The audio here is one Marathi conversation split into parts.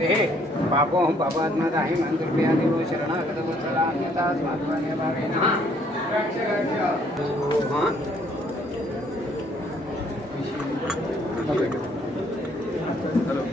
हे पापो हम पापात्मदाहि मंत्रप्रिया देवो शरणागत वत्सला अन्यथा स्मात्वान्य भावेन हाँ हेलो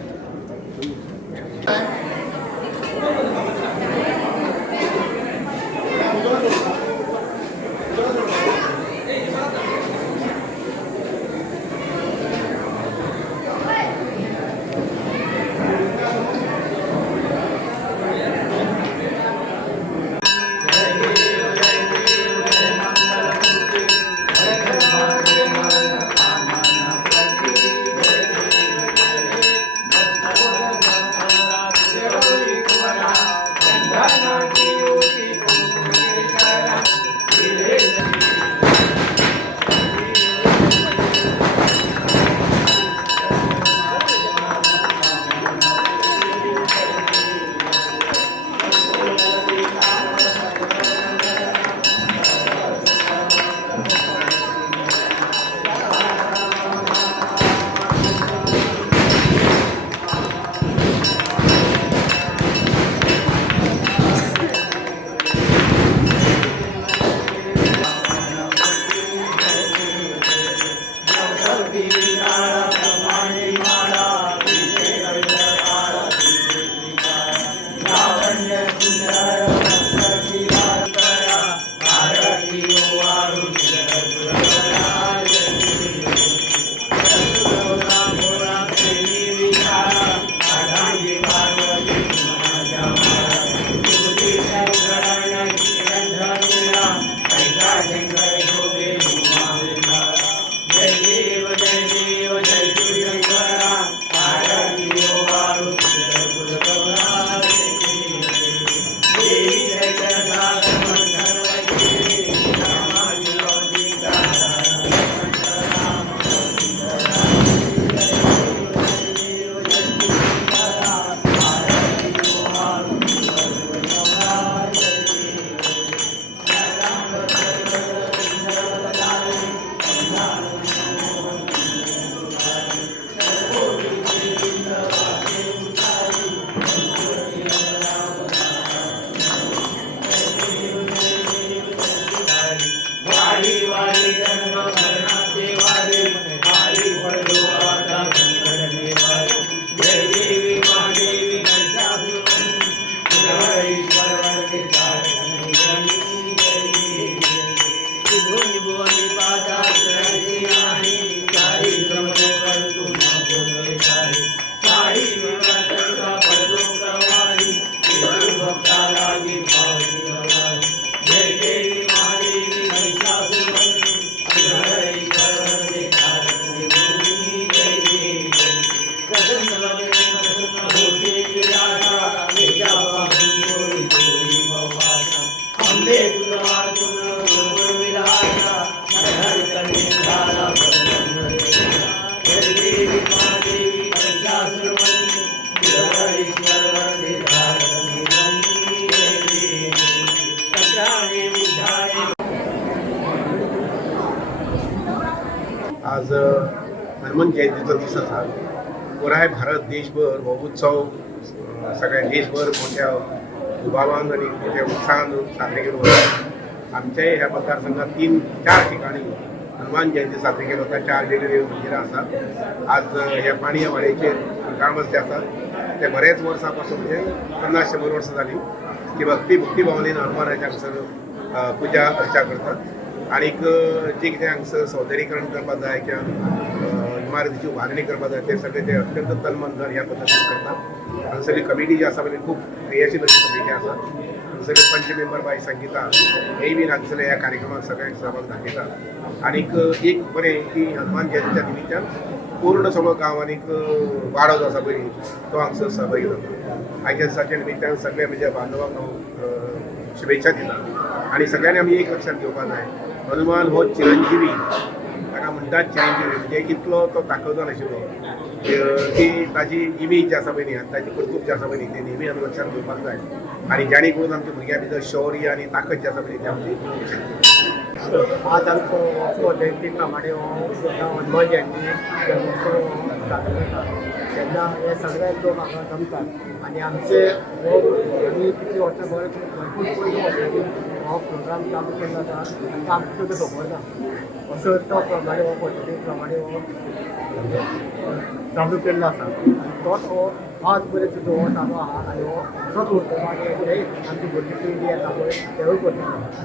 आज हनुमान जयंतीचा दिवस असा पुरा भारत देशभर हो उत्सव सगळ्या देशभर मोठ्या उभावान आणि मोठ्या उत्साहान साजरे केलो वता. आमच्याही ह्या मतदारसंघात 3-4 ठिकाणी हनुमान जयंती साजरी केली वता. 4 वेगवेगळी मंदिरां आसात. आज ह्या पाणी वाड्याचे ग्रामस्थ आसात ते बरेच वर्सांपासून म्हणजे 50-100 वर्सां जाली की भक्ती भावनेन हनुमानाच्या हांगसर पुजा अर्चा करतात. आणि जे कितें हांगसर सौंदर्यीकरण करपाक जाय किंवा इमारतीची उभारणी करपाक जाय ते सगळे ते अत्यंत तनमन धन ह्या पद्दतीन करतात. हांगसरली कमिटी जी आसा पळय खूब क्रियाशील अशी कमिटी आसा. हांगसरले पंच मेंबर बाय संगीता हेय बी हांगसरले ह्या कार्यक्रमाक सगळ्यांक सहभाग दाखयतात. आनीक एक बरें की हनुमान जयंतीच्या निमित्यान पूर्ण सगळो गांव आनीक वाडो जो आसा पळय तो हांगसर सहभागी जाता. आयच्या दिसाच्या निमित्यान सगळे म्हणजे बांधवांक हांव शुभेच्छा दिता. आणि सगळ्यांनी आमी एक लक्षात घेवपाक जाय हनुमान हो चिरंजीवी ताका म्हणटात चिरंजीवी म्हणजे इतलो तो ताकदवान आशिल्लो की ताजी इमेज जी आसा पळय न्ही आनी ताजी कर्तूब जी आसा पळय न्ही ते नेहमी आमी लक्षात घेवपाक जाय. आनी जेणे करून आमच्या भुरग्यां भितर शौर्य आनी ताकद जी आसा पळय ती आमची आज आमचो जयंती प्रमाणे हनुमान जयंती साजरो करता. तेन्ना हे सगळे लोक हांगा जमतात आनी आमचे आमी कितले वर्सां भरपूर पयलीं वर्सांनी हो प्रोग्राम चालू केल्लो आसा आनी आमकां सुद्दां खबर ना असो तो प्रमाणे हो पद्दती प्रमाणे हो चालू केल्लो आसा आनी तोच हो आज पर्यंत सुद्दां हो चालू आहा आनी हो असोच उरतलो आनी आमची भुरगीं पिळगी येता पळय तेवूय करतलो